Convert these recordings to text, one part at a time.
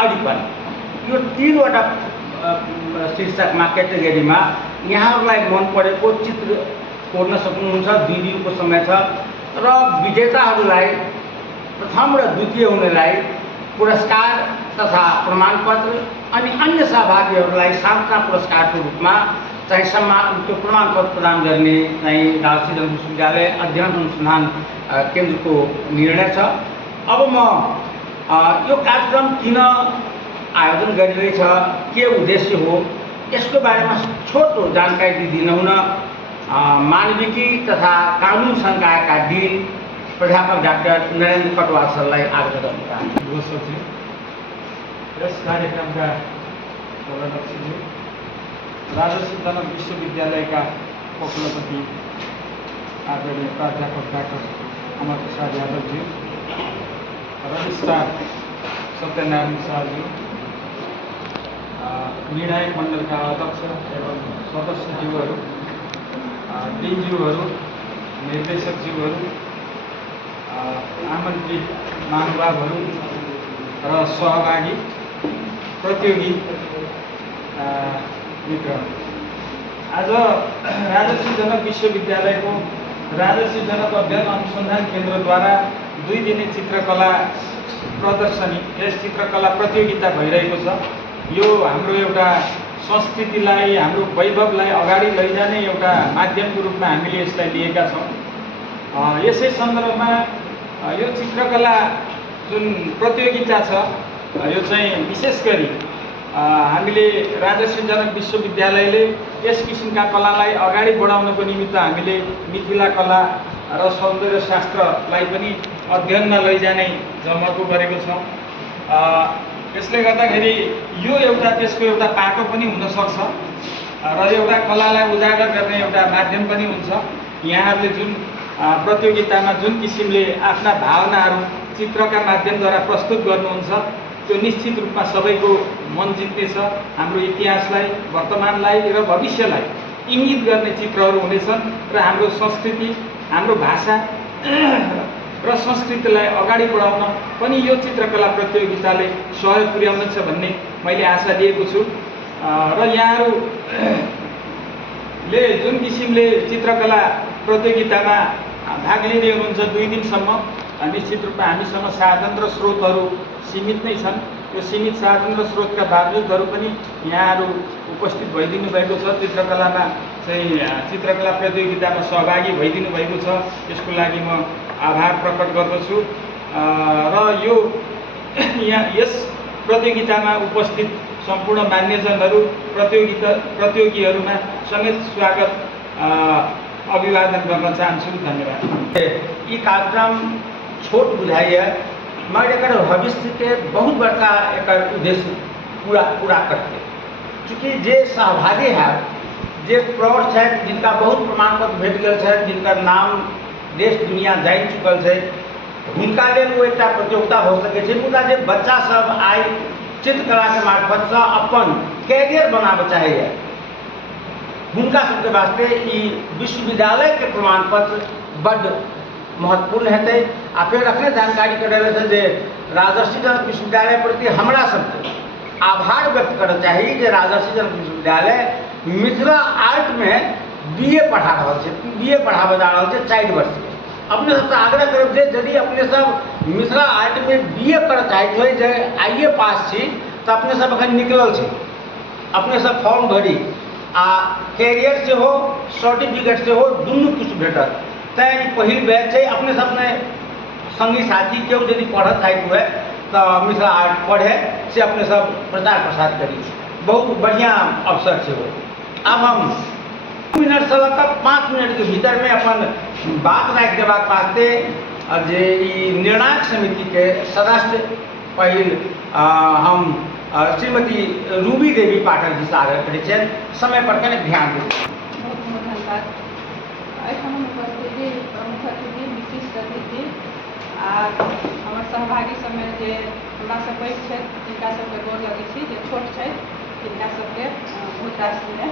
अडिपन यो तीनवटा शीर्षकमा क्याटेगोरीमा यहाँहरूलाई मन परेको चित्र कोर्न सक्नुहुन्छ। 2 दिनको समय छ र विजेताहरूलाई प्रथम र द्वितीय हुनेलाई पुरस्कार तथा प्रमाणपत्र अनि अन्य सहभागीहरूलाई सान्त्वना पुरस्कारको रूपमा चाहिँ सम्मान त्यो प्रमाणपत्र प्रदान गर्ने चाहिँ राजश्री जनक विश्वविद्यालय अध्ययन अनुसन्धान केन्द्रको निर्णय छ। अब म यो कार्यक्रम किन आयोजन गरिरहेछ, के उद्देश्य हो, यसको बारेमा छोटो जानकारी दिनु हुन मानविकी तथा कानुन संकायका डीन प्राध्यापक डाक्टर नरेन्द्र कटवाल सरलाई आग्रह गर्न चाहन्छु। यस कार्यक्रमका प्रधानमन्त्री राजश्री जनक विश्वविद्यालयका उपकुलपति आदरणीय प्राध्यापक डाक्टर अमर प्रसाद यादवजी, रजिस्ट्रार सत्यनारायण शाहजी, निर्णायक मण्डलका अध्यक्ष एवं सदस्यज्यूहरू, डिनज्यूहरू, निर्देशकज्यूहरू, आमन्त्रित महानुभावहरू र सहभागी प्रतियोगी मित्र, आज राजश्री जनक विश्वविद्यालयको राजश्री जनक अध्ययन अनुसन्धान केन्द्रद्वारा 2 दिने चित्रकला प्रदर्शनी, यस चित्रकला प्रतियोगिता भइरहेको छ। यो हाम्रो एउटा संस्कृतिलाई, हाम्रो वैभवलाई अगाडि लैजाने एउटा माध्यमको रूपमा हामीले यसलाई लिएका छौँ। यसै सन्दर्भमा यो चित्रकला जुन प्रतियोगिता छ, यो चाहिँ विशेष गरी हामीले राजश्री जनक विश्वविद्यालयले यस किसिमका कलालाई अगाडि बढाउनको निमित्त हामीले मिथिला कला र सौन्दर्य शास्त्रलाई पनि अध्ययनमा लैजाने जमर्को गरेको छौँ। यसले गर्दाखेरि यो एउटा त्यसको एउटा पाटो पनि हुनसक्छ र एउटा कलालाई उजागर गर्ने एउटा माध्यम पनि हुन्छ। यहाँहरूले जुन प्रतियोगितामा जुन किसिमले आफ्ना भावनाहरू चित्रका माध्यमद्वारा प्रस्तुत गर्नुहुन्छ, त्यो निश्चित रूपमा सबैको मन जित्नेछ। हाम्रो इतिहासलाई, वर्तमानलाई र भविष्यलाई इङ्गित गर्ने चित्रहरू हुनेछन् र हाम्रो संस्कृति, हाम्रो भाषा र संस्कृतिलाई अगाडि बढाउन पनि यो चित्रकला प्रतियोगिताले सहयोग पुर्याउनेछ भन्ने मैले आशा लिएको छु। र यहाँहरूले जुन किसिमले चित्रकला प्रतियोगितामा भाग लिँदै हुनुहुन्छ 2 दिनसम्म, निश्चित रूपमा हामीसँग साधन र स्रोतहरू सीमित नै छन्। यो सीमित साधन र स्रोतका बावजुदहरू पनि यहाँहरू उपस्थित भइदिनु भएको छ, चित्रकलामा चाहिँ चित्रकला प्रतियोगितामा सहभागी भइदिनु भएको छ। यसको लागि म आभार प्रकट गर्दछु र यो यस प्रतियोगितामा उपस्थित सम्पूर्ण मान्यजनहरू, प्रतियोगीहरूमा समेत स्वागत अभिवादन गर्न चाहन्छु। धन्यवाद। ये कार्यक्रम छोट बुझाइए मगर एक भविष्य के बहुत बड़का एक उद्देश्य पूरा करते, चूँकि जे सहभागी है, जे प्रौढ़ है, जिनका बहुत प्रमाणपत्र भेट गया है, जिनका नाम देश दुनिया जान चुकल है, उनका लेल वो एक प्रतियोगिता हो सके। मुदा जे बच्चा सब आई चित्रकला के मार्फत से अपन कैरियर बनाबे चाहिए, उनका सबके वास्ते विश्वविद्यालय के प्रमाणपत्र बड़ महत्वपूर्ण हेतु। आ फिर अखने जानकारी करेले जे राजश्री जनक विश्वविद्यालय प्रति हमरा सबके आभार व्यक्त करना चाहिए जे राजश्री जनक विश्वविद्यालय मिथिला आर्ट में BA पढ़ा रहा है, BA पढ़ावे जा रहा है 4 वर्ष के। अपने सबसे आग्रह करब जे यदि अपने सब मिथिला आर्ट में BA कर चाहते हो, जे IA पास छी तो अपने सब अखन निकलल छी, अपने सब फॉर्म भरी आ कैरियर से हो, सर्टिफिकेट से हो, दुनू कुछ भेटत। तैं पहिल बैच है। अपने सबने संगी साथी केओ यदि पढ़ चाहते हुए तो मिथिला आर्ट पढ़े से अपने सब प्रचार प्रसार करी, बहुत बढ़िया अवसर से हो। अब हम 2 मिनट से 5 मिनट के भीतर में अपन बात रख देवाक वास्ते जे निर्णायक समिति के सदस्य पहिल हम श्रीमती रूबी देवी पाठक जी से आग्रह करै छियनि समय पर कने ध्यान दें। बहुत बहुत धन्यवाद। एखन उपस्थिति प्रमुख अतिथि, विशिष्ट अतिथि आ हमर सहभागी सबमे जे हमरा सब पैघ छथि तिनका सबके गोर लगै छी, जे छोट छथि तिनका सबके बहुत रास है।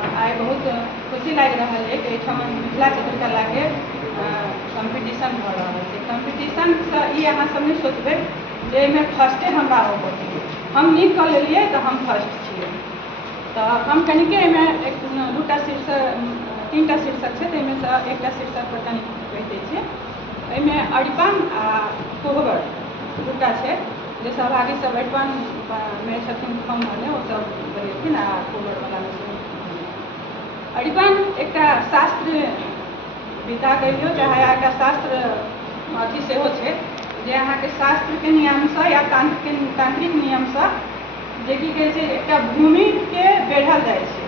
आई बहुत खुशी लागि रहल है कि एहिठाम मिथिला चित्रकला के कॉम्पिटिशन भ रहल है। कॉम्पिटिशन से ई अहाँ सब नहीं सोचबे जे एहिमे फर्स्टे हमरा होबे, हम नीक कऽ लेलियै तऽ हम फर्स्ट छियै। तऽ हम कनिके एहिमे एक दूटा शीर्षक 3टा शीर्षक छै, ताहिमे सँ एकटा शीर्षक पर कनि कहि दै छियै। एहिमे अरिपन आ कोहबर दूटा छै, जे सहभागी सब अरिपनमे छथिन कम भने ओ सब बनेलखिन आ कोहबरवलामे सेहो। अरिपन एकटा शास्त्र विधा कहियौ चाहे एकटा शास्त्र अथी सेहो छै, जे अहाँके शास्त्रके नियमसँ या तांत्रिक नियमसँ जे की कहै छै एकटा भूमिके बेढ़ल जाइ छै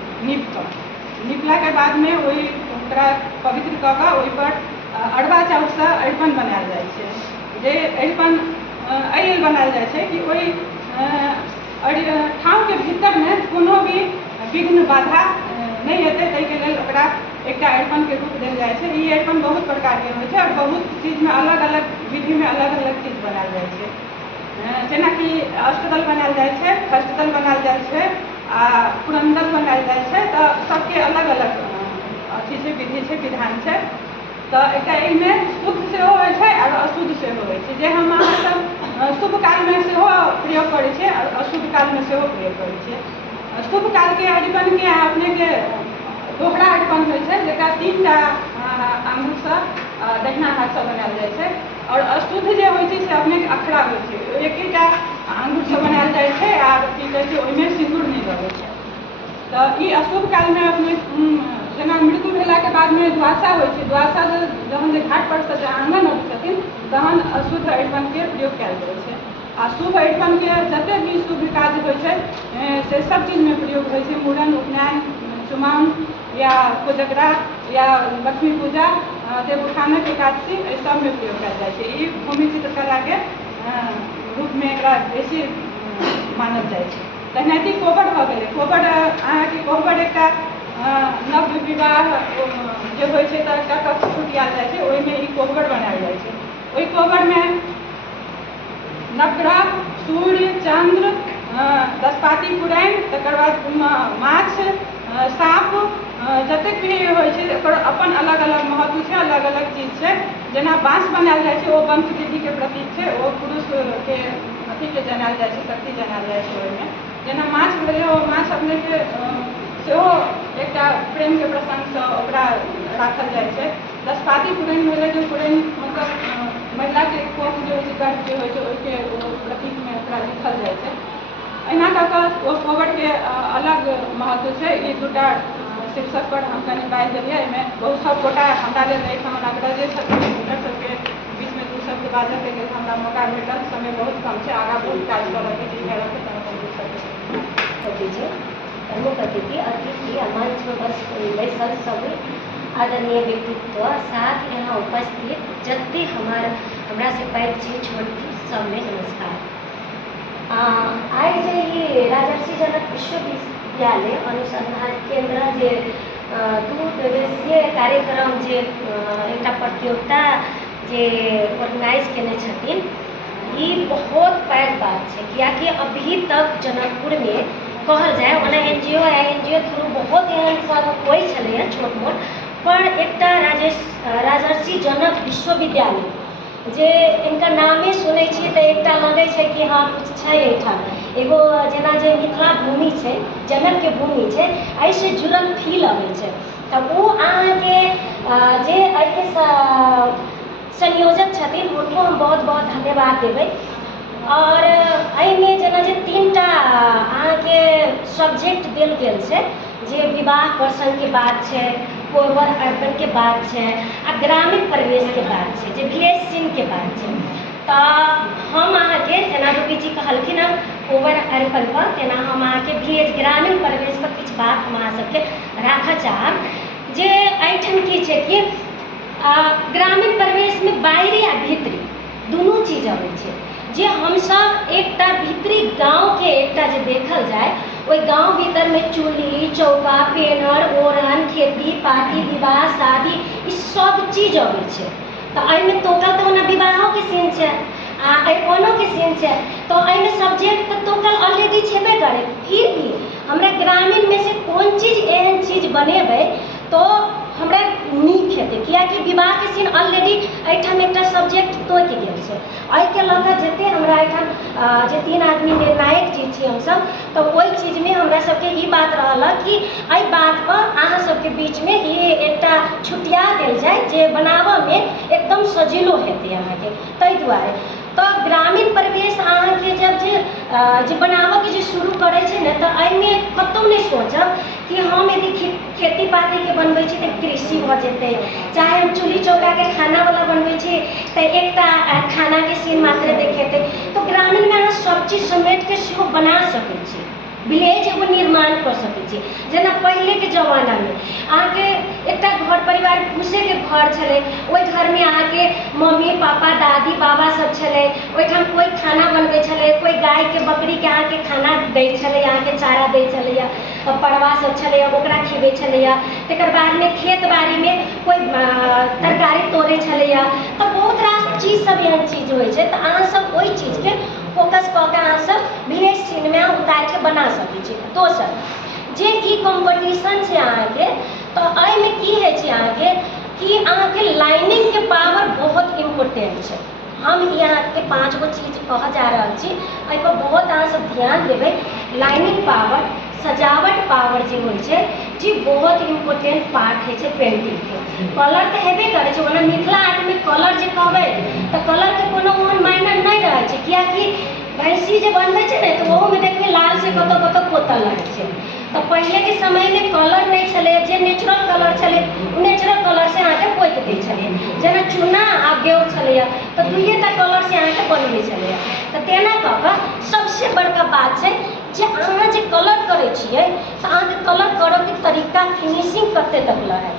नीपलाके बादमे ओकरा पवित्र कऽ कऽ ओहिपर अरबा चाउरसँ अरिपन बनायल जाइ छै। जे अरिपन एहि लेल बनायल जाइ छै कि ओहि ठाउँके भीतरमे कोनो भी विघ्न बाधा नहि हेतै, ताहिके लेल ओकरा एकटा अरिपनके रूप देल जाइ छै। ई अरिपन बहुत प्रकारके होइ छै और बहुत चीजमे अलग अलग विधिमे अलग अलग चीज बनायल जाइ छै, जेनाकि अष्टदल बनायल जाइ छै, खष्टदल बनायल जाइ छै आ पुरंदल बनायल जाइ छै। तऽ सबके अलग अलग अथी छै, विधि छै, विधान छै। तऽ एकटा एहिमे शुद्ध सेहो होइ छै और अशुद्ध सेहो होइ छै, जे हम अहाँसब शुभ कालमे सेहो प्रयोग करै छियै और अशुभ कालमे सेहो प्रयोग करै छियै। शुभ कालके अरिपनके अपनेके दोहरा अरिपन होइ छै, जेकरा 3टा आङ्गुरसँ दहिना हाथसँ बनायल जाइ छै। और अशुद्ध जे होइ छै से अपनेके अखरा होइ छै, एकेटा आङ्गुरसँ बनायल जाइ छै और की कहै छै ओहिमे सिन्दूर नहि लगै छै। तऽ ई अशुभ कालमे अपने जेना मृत्यु भेलाके बादमे द्वासा होइ छै, द्वासा जहन जे घाट परसँ जे आङ्गन अबै छथिन तहन अशुद्ध अरिपनके प्रयोग कयल जाइ छै। आ शुभ अरिपनके जतेक भी शुभ काज होइ छै से सब चीजमे प्रयोग होइ छै, मूड़न, उपनयन, चुमाओन या कोजगरा या लक्ष्मी पूजा, देवउठानक एकादशी, एहि सबमे प्रयोग कयल जाइ छै। ई भूमि चित्रकलाके रूपमे एकरा बेसी मानल जाइ छै। तहिनाति कोहबर भऽ गेलै। कोहबर अहाँके कोहबर एकटा नव विवाह जे होइ छै तऽ एकटा कक्ष छुटियाल जाइ छै, ओहिमे ई कोहबर बनायल जाइ छै। ओहि कोहबरमे नवग्रह, सूर्य, चंद्र, दशपाती पुराण, तकर बाद माछ, साँप, जतेक भी होइ छै ओकर अपन अलग अलग महत्व छै, अलग अलग चीज छै। जेना बाँस बनायल जाइ छै, ओ वंश वृद्धिके प्रतीक छै, ओ पुरुषके अथीके जनायल जाइ छै, शक्ति जनायल जाइ छै ओहिमे। जेना माछ भेलै, ओ माछ अपनेके सेहो एकटा प्रेमके प्रसङ्गसँ ओकरा राखल जाइ छै। दशपाती पुराण भेलै, जे पुराण मतलब महिलाके कोख जे होइ छै, गर्भ जे होइ छै, ओहिके प्रतीकमे ओकरा लिखल जाइ छै। एहिना कऽ कऽ ओ कोहबरके अलग महत्व छै। ई दूटा शीर्षक पर हम कनि बाजि देलियै। एहिमे बहुत सब गोटा हमरा लेल एहिठाम अग्रजे छथिन, हुनकर सबके बीचमे दू शब्द बाजऽके लेल हमरा मौका भेटल। समय बहुत कम छै, आगाँ बहुत काज करऽके छै, करऽके प्रमुख अतिथि आ मंच पर बैसल सब आदरणीय व्यक्तित्व, साथ यहाँ उपस्थित जते हमरा से पैघ छी, छोट छी, सबमे नमस्कार। आइ जे ई राजर्षि जनक विश्वविद्यालय अनुसंधान केंद्र जे 2 दिवसीय कार्यक्रम जे एकटा प्रतियोगिता जे ऑर्गेनाइज केने छथिन, ई बहुत पैघ बात छै। कियाकि अभी तक जनकपुरमे कहल जाए ओना एनजीओ थ्रू बहुत एहन सब होइ छलैए छोट मोट, पर एकटा राजर्षि जनक विश्वविद्यालय जे इनका नामे सुनै छियै तऽ एकटा लगै छै कि हाँ कुछ छै एहिठाम। एगो जेना जे मिथिला भूमि छै, जनकके भूमि छै, एहिसँ जुड़ल फील अबै छै। तऽ ओ अहाँके जे एहिके संयोजक छथिन हुनको हम बहुत बहुत धन्यवाद देबै। और एहिमे जेना जे 3टा अहाँके सब्जेक्ट देल गेल छै, जे विवाह प्रसंगके बात छै, कोहबर अरिपनके बात छै आ ग्रामीण परिवेशके बात छै, जे विलेज सीनके बात छै। तऽ हम अहाँके जेना रूबीजी कहलखिन हँ कोहबर अरिपन पर, तेना हम अहाँके विलेज ग्रामीण परिवेश पर किछु बात हम अहाँ सबके राखऽ चाहब। जे एहिठाम की छै कि ग्रामीण परिवेशमे बाहरी आ भीतरी दुनू चीज अबै छै। जे हमसब एकटा भीतरी गाँवके एकटा जे देखल जाए, ओहि गाँव भीतरमे चूल्ही चौका, पेनर, ओरन, खेती पाती, विवाह शादी, ई सब चीज अबै छै। तऽ एहिमे टोटल तऽ ओना विवाहोके सीन छै आ अरिपनोके सीन छै, तऽ एहिमे सब्जेक्ट तऽ टोटल ऑलरेडी छेबे करै। फिर भी हमरा ग्रामीणमे से कोन चीज एहन चीज बनेबै तो हमरा नीक हेतै, कियाकि विवाहके सीन ऑलरेडी एहिठाम एकटा सब्जेक्ट तोड़ि गेल छै। एहिके लऽ कऽ जते हमरा एहिठाम जे 3 आदमी निर्णायक चीज छी हमसब, तऽ ओहि चीजमे हमरा सबके ई बात रहल कि एहि बातपर अहाँ सबके बीचमे ई एकटा छुटिया देल जाय जे बनाबऽमे एकदम सजीलो हेतै अहाँके। ताहि दुआरे तऽ ग्रामीण परिवेश अहाँके जब जे बनाबऽके जे शुरू करै छै ने, तऽ एहिमे कतहु नहि सोचब कि हम यदि खेती पातीके बनबै छी तऽ कृषि भऽ जेतै, चाहे हम चूल्ही चौकाके खानावला बनबै छी तऽ एकटा खानाके सीन मात्र देखेतै। तऽ ग्रामीणमे अहाँ सब चीज समेटिके सेहो बना सकै छी, विलेज एगो निर्माण कऽ सकै छी। जेना पहिलेके जमानामे अहाँके एकटा घर परिवार फूसेके घर छलै, ओहि घरमे अहाँके मम्मी पापा दादी बाबा सब छलै, ओहिठाम कोइ खाना बनबै छलै, कोइ गायके बकरीके अहाँके खाना दै छलै, अहाँके चारा दै छलैया, पड़वा सब छलैया ओकरा खिबै छलैया। तकर बादमे खेत बाड़ीमे कोइ तरकारी तोड़ै छलैया। तऽ बहुत रास चीज सब एहन चीज होइ छै, तऽ अहाँ सब ओहि चीजके फोकस कऽ के अहाँ सब विलेज सीनमे उतारि के बना सकै छी। दोसर जे ई कॉम्पिटिशन छै अहाँके, तऽ एहिमे की होइ छै अहाँके कि अहाँके लाइनिंगके पावर बहुत इम्पोर्टेंट छै। हम ई अहाँके 5 गो चीज कहऽ जा रहल छी, एहिपर बहुत अहाँ सब ध्यान देबै। लाइनिंग पावर, सजावट पावर जे होइ छै जी बहुत इम्पोर्टेंट पार्ट होइ छै पेंटिंगके। कलर तऽ हेबे करै छै, ओना मिथिला आर्टमे कलर जे कहबै तऽ कलरके कोनो ओहन मायने नहि रहै छै, कियाकि भैंसी जे बनबै छै ने तऽ ओहोमे देखबै लाल से कतौ कतौ पोतल रहै छै। तऽ पहिलेके समयमे कलर नहि छलै, जे नेचुरल कलर छलै ओ नेचुरल कलर से अहाँके पोति दै छलै। जेना चूना आ गेहूँ छलैया तऽ 2टा कलर से अहाँके बनबै छलैया। तऽ तेना कऽ कऽ सबसे बड़का बात छै जे अहाँ जे कलर करै छियै तऽ अहाँके कलर करऽके तरीका फिनिशिंग कते तक रहै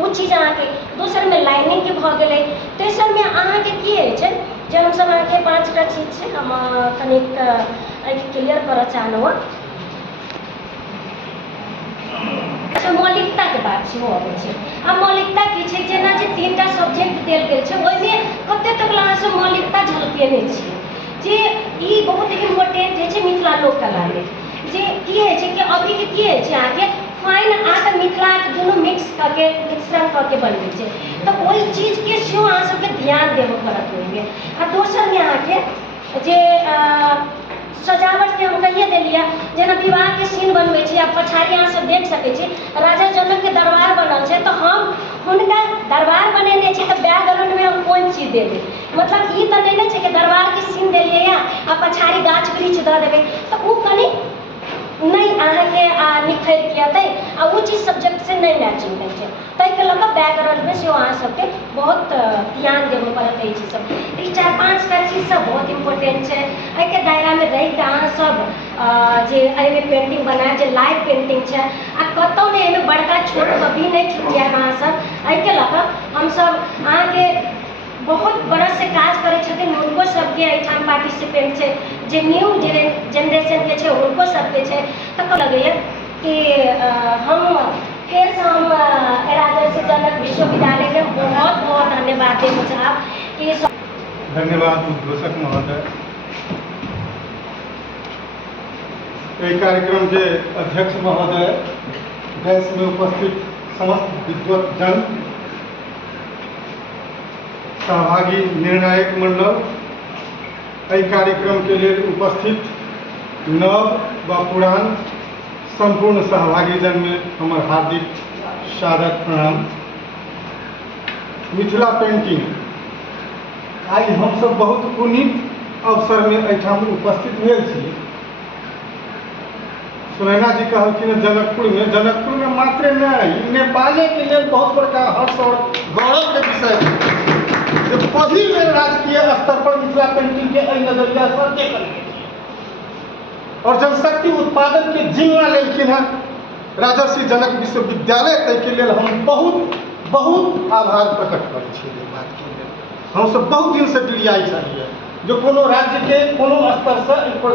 ओ चीज अहाँके। दोसरमे लाइनिंगके भऽ गेलै। तेसरमे अहाँके की होइ छै जे हमसब अहाँके 5टा चीज छै, हम कनिक एहिके क्लियर करऽ चाहलहुँ। अच्छा, मौलिकताके बात सेहो अबै छै। आ मौलिकता की छै, जेना जे 3टा सब्जेक्ट देल गेल छै ओहिमे कते तक अहाँ सब मौलिकता झलकेने छियै, जे ई बहुत इम्पोर्टेंट होइ छै मिथिला लोक कलामे। जे की होइ छै कि अभी की होइ छै अहाँके फाइन आर्ट मिथिला आर्ट दुनू मिक्स कऽ के मिश्रण कऽ के बनबै छै, तऽ ओहि चीजके सेहो अहाँ सबके ध्यान देबऽ पड़त ओहिमे। आ दोसरमे अहाँके जे सजावटके हम कहिए देलियै, जेना विवाहके सीन बनबै छी आ पछाड़ी अहाँ सब देख सकै छी राजा जनकके दरबार बनल छै, तऽ हम हुनका दरबार बनेने छी तऽ बैकग्राउंडमे हम कोन चीज देबै। मतलब ई तऽ नहि छै कि दरबारके सीन देलियै आ पछाड़ी गाछ वृक्ष दऽ देबै, तऽ ओ कनि नहीं अहाँके निखरिके अतै आ ओ चीज सब्जेक्ट से नहीं मैचिंग होइ छै। ताहिके लऽ कऽ बैकग्राउंडमे सेहो अहाँ सबके बहुत ध्यान देबऽ पड़त एहि चीज सब। ई 4-5टा चीज सब बहुत इम्पोर्टेंट छै। एहिके दायरामे रहिके अहाँ सब जे एहिमे पेंटिंग बनायब, जे लाइव पेंटिंग छै आ कतहु नहि एहिमे बड़का छोट कभी नहीं छुटियाएब अहाँ सब। एहिके लऽ कऽ हमसब अहाँके बहुत बरस से काज करै छथिन, हुनको सबके एहिठाम पार्टिसिपेट छै, जे न्यू जेनरेशनके छै हुनको सबके छै। तऽ लगैए कि हम फेरसँ हम राजर्षि जनक विश्वविद्यालयके बहुत बहुत धन्यवाद देना चाहब कि धन्यवाद उद्घोषक महोदय। एहि कार्यक्रम के अध्यक्ष महोदय, देश में उपस्थित समस्त विद्वतजन, सहभागी निर्णायक मंडल, एहि कार्यक्रम के लिए उपस्थित नव व पुरान संपूर्ण सहभागी जन में हमर हार्दिक स्वागत प्रणाम। मिथिला पेंटिंग आई हम सब बहुत पुनीत अवसर में एहिठाम उपस्थित भेल छी। सुनैना जी कहलखिन जनकपुर में मात्र नहीं, नेपाले के लिए बहुत बड़का हर्ष और गौरव के विषय है। पहिल बेर राजकीय स्तर पर मिथिला पेंटिंग के नजरिया से देखल गेल और जनशक्ति उत्पादन के जिम्मा लेलखिन है राजर्षि जनक विश्वविद्यालय। ताहि लेल हम बहुत बहुत आभार प्रकट करै छी। बात के लेल हम सब बहुत दिन से डिरियाई छलिए जो कोनो राज्य के कोनो स्तर से एहि पर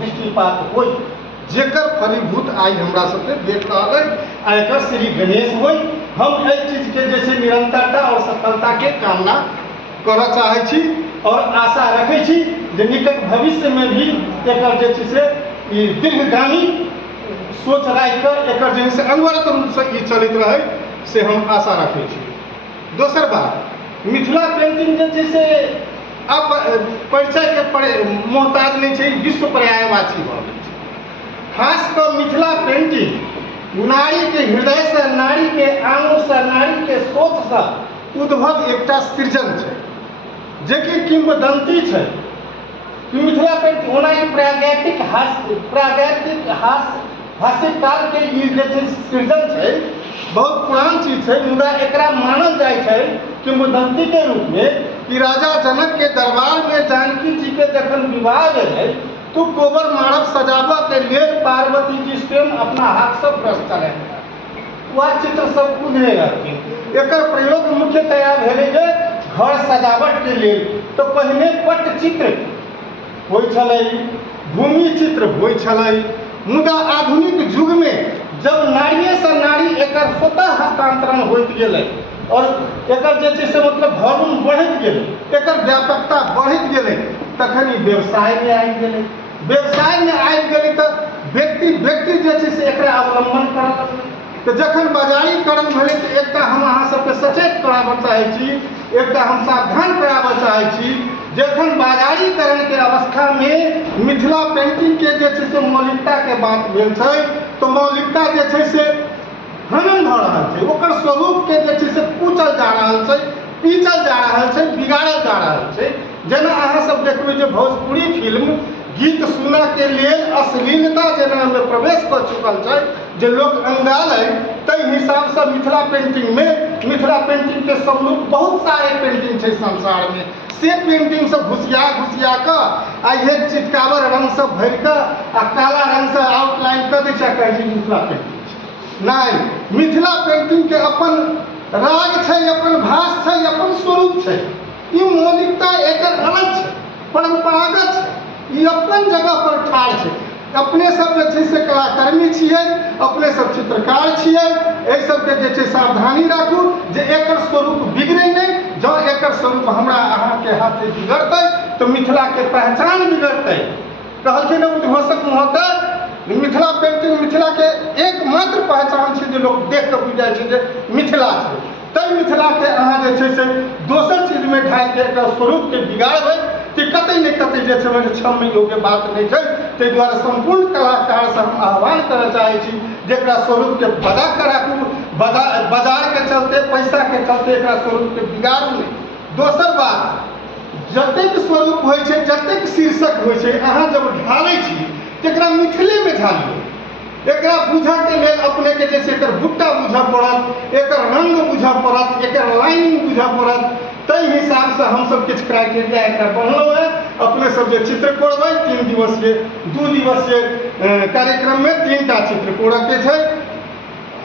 दृष्टिपात होई, जेकर फलीभूत आई हमरा सबके देख रहल है। आ एकर श्री गणेश होई। हम एहि चीज के जैसे निरंतरता और सफलता के कामना करऽ चाहै छी और आशा रखै छी जे निकट भविष्य में भी एकर जे छै से ई दीर्घगामी सोच राखि कऽ एकर जे है से अनवरत रूप से ई चलैत रहे। से हम आशा रखै छी। दोसर बात, मिथिला पेंटिंग जे छै से अब परिचय के मोहताज नहीं छै, विश्व पर्यायवाची भऽ गेल छै। खास कऽ मिथिला पेंटिंग नारी के हृदय से, नारी के आंगो से, नारी के सोच से उद्भव एकटा सृजन छै, जेकि किंवदंती छै कि मिथिला पेंटिंग होना ही प्रागैतिक हास्य काल के ई जे छै सृजन छै, बहुत पुरान चीज छै। मुदा एकरा मानल जाइ छै किंवदंती के रूप में कि राजा जनक के दरबार में जानकी जी के जखन विवाह भेलै तो कोबर माड़ब सजाबऽ के लेल पार्वती जी स्वयं अपना हाथ से ब्रश चलेने वह चित्र सब उन्हें रहथिन। एकर प्रयोग मुख्यतया भेलै जे घर सजावट के लेल। तो पहिने पट्टचित्र होइ छलै, भूमि चित्र होइ छलै, मुदा आधुनिक युग में जब नारिये से नारी एकर स्वतः हस्तांतरण होइत गेलै और एकर जे छै से मतलब वॉल्यूम बढ़ैत गेलै, एकर व्यापकता बढ़ैत गेलै, तखन ई व्यवसाय में आबि गेलै। व्यवसाय में आबि गेलै तऽ व्यक्ति जे छै से एकरा अवलंबन करऽ लगलै। तो जखन बाजारीकरण भेलै तऽ एकटा हम अहाँ सबके सचेत कराबऽ चाहै छी, एकटा हम सावधान कराबऽ चाहै छी। जखन बाजारीकरण के अवस्था में मिथिला पेंटिंग के जे छै से मौलिकता के बात भेल छै, तो मौलिकता जे छै से हनन भऽ रहल छै, ओकर स्वरूप के जे छै से पूछल जा रहल छै, पीछल जा रहल छै, बिगाड़ल जा रहल छै। जेना अहाँ सब देखबै जे भोजपुरी फिल्म गीत सुनऽ के लेल अश्लीलता जेना में प्रवेश कर चुकल छै, जे लोग अंगाल है, ताहि हिसाब से मिथिला पेंटिंग के समरूप बहुत सारे पेंटिंग छै संसार में। से पेंटिंग से घुसिया कऽ आ ये चितकावर रंग से भर कऽ आ काला रंग से आउटलाइन कर दै छै, कहै छै मिथिला पेंटिंग। नहीं, मिथिला पेंटिंग के अपन राग छै, अपन भाष छै, अपन स्वरूप छै। ई मौलिकता एकर अलग छै, परंपरागत छै, ई अपन जगह पर ठाढ़ छै। अपने सब जे छै से कलाकर्मी छियै, अपने सब चित्रकार छियै, एहि सबके जे छै सावधानी राखू जे एकर स्वरूप बिगड़ै नहि। जँ एकर स्वरूप हमरा अहाँके हाथे बिगड़तै तो मिथिला के पहचान बिगड़तै। कहलखिन उद्घोषक महोदय, मिथिला पेंटिंग मिथिला के एकमात्र पहचान छै जे लोग देख कऽ बुझै छै जे मिथिला छै। ताहि मिथिला के अहाँ जे छै से दोसर चीज में ढालि के एकर स्वरूप के बिगाड़बै कि कतई ने कतई जे छै क्षमय योग्य बात नहीं छै। ताहि दुआरे संपूर्ण कलाकार से हम आह्वान करऽ चाहै छी जेकरा स्वरूप के बजा कर राखू, बाजार के चलते, पैसा के चलते एकरा स्वरूप के बिगाड़ू नहीं। दोसर बात, जतेक स्वरूप होइ छै, जतेक शीर्षक होइ छै, अहाँ जब ढालै छी तकरा मिथिले में ढालियौ। एकरा बुझऽ के लेल अपने के जे छै एकर बुट्टा बुझऽ पड़त, एकर रंग बुझऽ पड़त, एकर लाइनिंग बुझऽ पड़त। ताहि हिसाब से हम सब किछु क्राइटेरिया एकरा बनलहुँ है। अपने सब जे चित्र कोरबै 2 दिवसीय कार्यक्रम में 3टा चित्र कोरऽ के छै।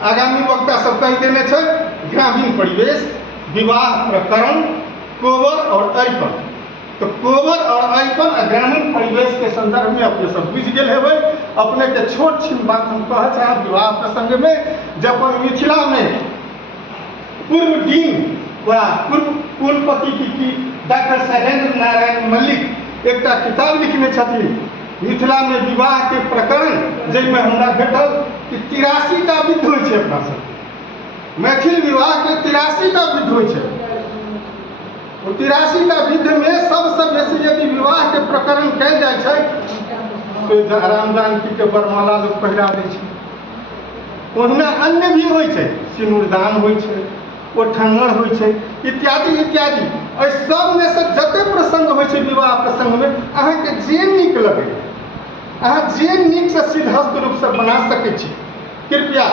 आगामी वक्ता सब कहि देने छै ग्रामीण परिवेश, विवाह प्रकरण, कोबर और अरिपन। तो कोबर और अरिपन आ ग्रामीण परिवेश के संदर्भ में अपने सब बुझि गेल हेबै। अपने के छोट छीन बात हम कहऽ चाहब विवाह प्रसंग में, जब मिथिला में पूर्व डीन व पूर्व कुलपति की डॉक्टर शैलेंद्र नारायण मल्लिक एकटा किताब लिखने छथिन मिथिला में विवाह के प्रकरण, जाहिमे हमरा भेटल कि 83टा विध होइ छै। अपना सब मैथिल विवाह के 83टा विध होइ छै। 83टा विध में सबसे बेसी यदि विवाह के प्रकरण कयल जाइ छै तो राम जानकी के वरमाला लोग पहिरा दै छै। ओहिना अन्य भी होइ छै, सिनुरदान होइ छै, ओठङ्गर होइ छै, इत्यादि इत्यादि। एहि सब में से जते प्रसंग होइ छै विवाह प्रसंग में, अहाँके जे नीक लगैए, अहाँ जे नीक से सिद्धहस्त रूप से बना सकै छी, कृपया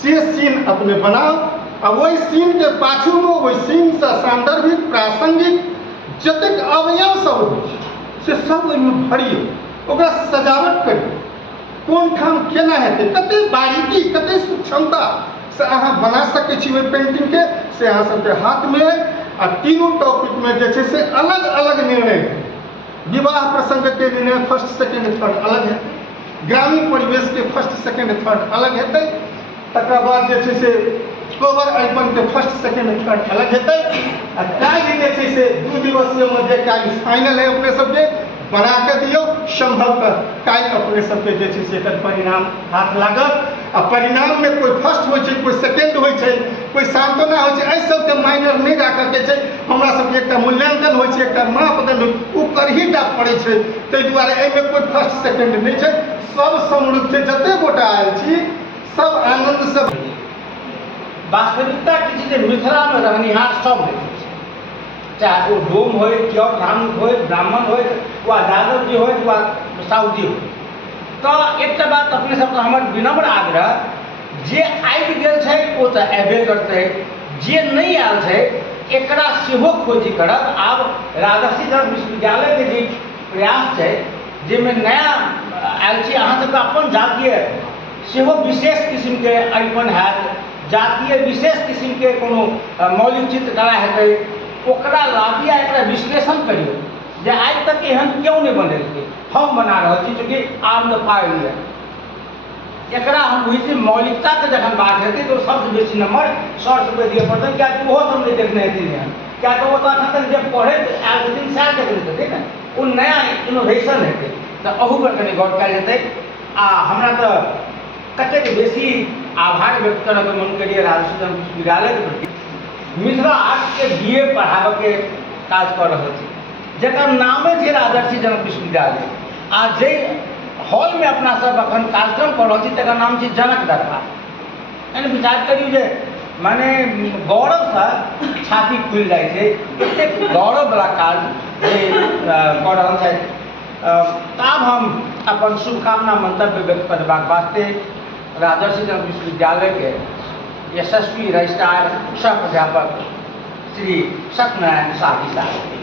से सीन अपने बनाओ। आ वही सीन के पाछू में वही सीन से सांदर्भिक प्रासंगिक जतेक अवयव सब होइ छै से सब ओहिमे भरियौ, ओकरा सजावट करियौ। कोन ठाम केना हेतै, कते बारीकी, कते सूक्ष्मता से अहाँ बना सकै छी ओहि पेंटिंग के, से अहाँ सबके हाथ में है। आ तीनों टॉपिक में जे छै से अलग अलग निर्णय। विवाह प्रसंग के निर्णय फर्स्ट सेकेंड थर्ड अलग हेतै, ग्रामीण परिवेश के फर्स्ट सेकेंड थर्ड अलग हेतै, तकर बाद जे छै से कोबर अरिपन के फर्स्ट सेकेंड थर्ड अलग हेतै। आ काल्हि जे छै से 2 दिवसीय में जे काल्हि फाइनल है अपने सबके बना के दियौ, संभवतः काल्हि अपने सबके जे छै से एकर परिणाम हाथ लागत। आ परिणाम में कोई फर्स्ट होइ छै, कोई सेकेंड होइ छै, कोई सांत्वना होइ छै, एहि सबके मायने नहि राखऽ के छै। हमरा सबके एकटा मूल्यांकन होइ छै, एकटा मापदंड ओ करहीटा पड़ै छै। ताहि दुआरे एहिमे कोई फर्स्ट सेकेंड नहि छै, सब समरूप छै। जते गोटा आयल छी सब आनंद से। वास्तविकता की चीज मिथिला में रहनिहार सब लोग छै, चाहे वो डोम हो, क्यों ब्राह्मण हो, वा यादव जी हो, वा साहू जी हो। तो एक बात अपने सबके हमर विनम्र आग्रह, जे आबि गेल छै ओ तऽ अयबे करतै, जे नहीं आयल छै एकरा सेहो खोजी करब। आब राजर्षि जनक विश्वविद्यालय के जे प्रयास छै, जाहिमे नया आयल छी, अहाँ सबके अपन जातीय सेहो विशेष किस्म के अरिपन हैत, जातीय विशेष किस्म के कोनो मौलिक चित्रकला हेतै, ओकरा लाबिया, एकरा विश्लेषण करियौ जे आज तक एहन क्यों नहीं बनेलकै। हम बना रहल छी, चूँकि आम द पाइल है एकरा हम बुझै छी मौलिकता के जखन बात हेतै तो सबसे बेसी नंबर 100 रुपये दिए पड़तै, क्या ओहो सब नहीं देखने हेथिन, क्या तो वो तो अखन तक जब पढ़े आयल छथिन सएह देखैत हेतै ने, ओ नया इनोवेशन हेतै तऽ अहू पर कनि गौर कयल जेतै। आ हमरा तऽ कतेक बेसी आभार व्यक्त करऽ के मन करिए राजर्षि जनक विश्वविद्यालय के प्रति। मिथिला आर्ट के BA पढ़ाबऽ के काज कऽ रहल छी, जकर नामे छै राजर्षि जनक विश्वविद्यालय, आ जे हॉल में अपना सब अखन कार्यक्रम कर रहल छी तकर नाम छै जनक दरबार। एहन विचार करियौ जे माने गौरव से छाती खुलि जाइ छै, एतेक गौरव वाला काज जे कऽ रहल छथि। तब हम अपन शुभकामना मंतव्य व्यक्त करबाक वास्ते राजर्षि जनक विश्वविद्यालय के यशस्वी रजिस्ट्रार सह प्राध्यापक श्री सत्यनारायण शाह जी साहब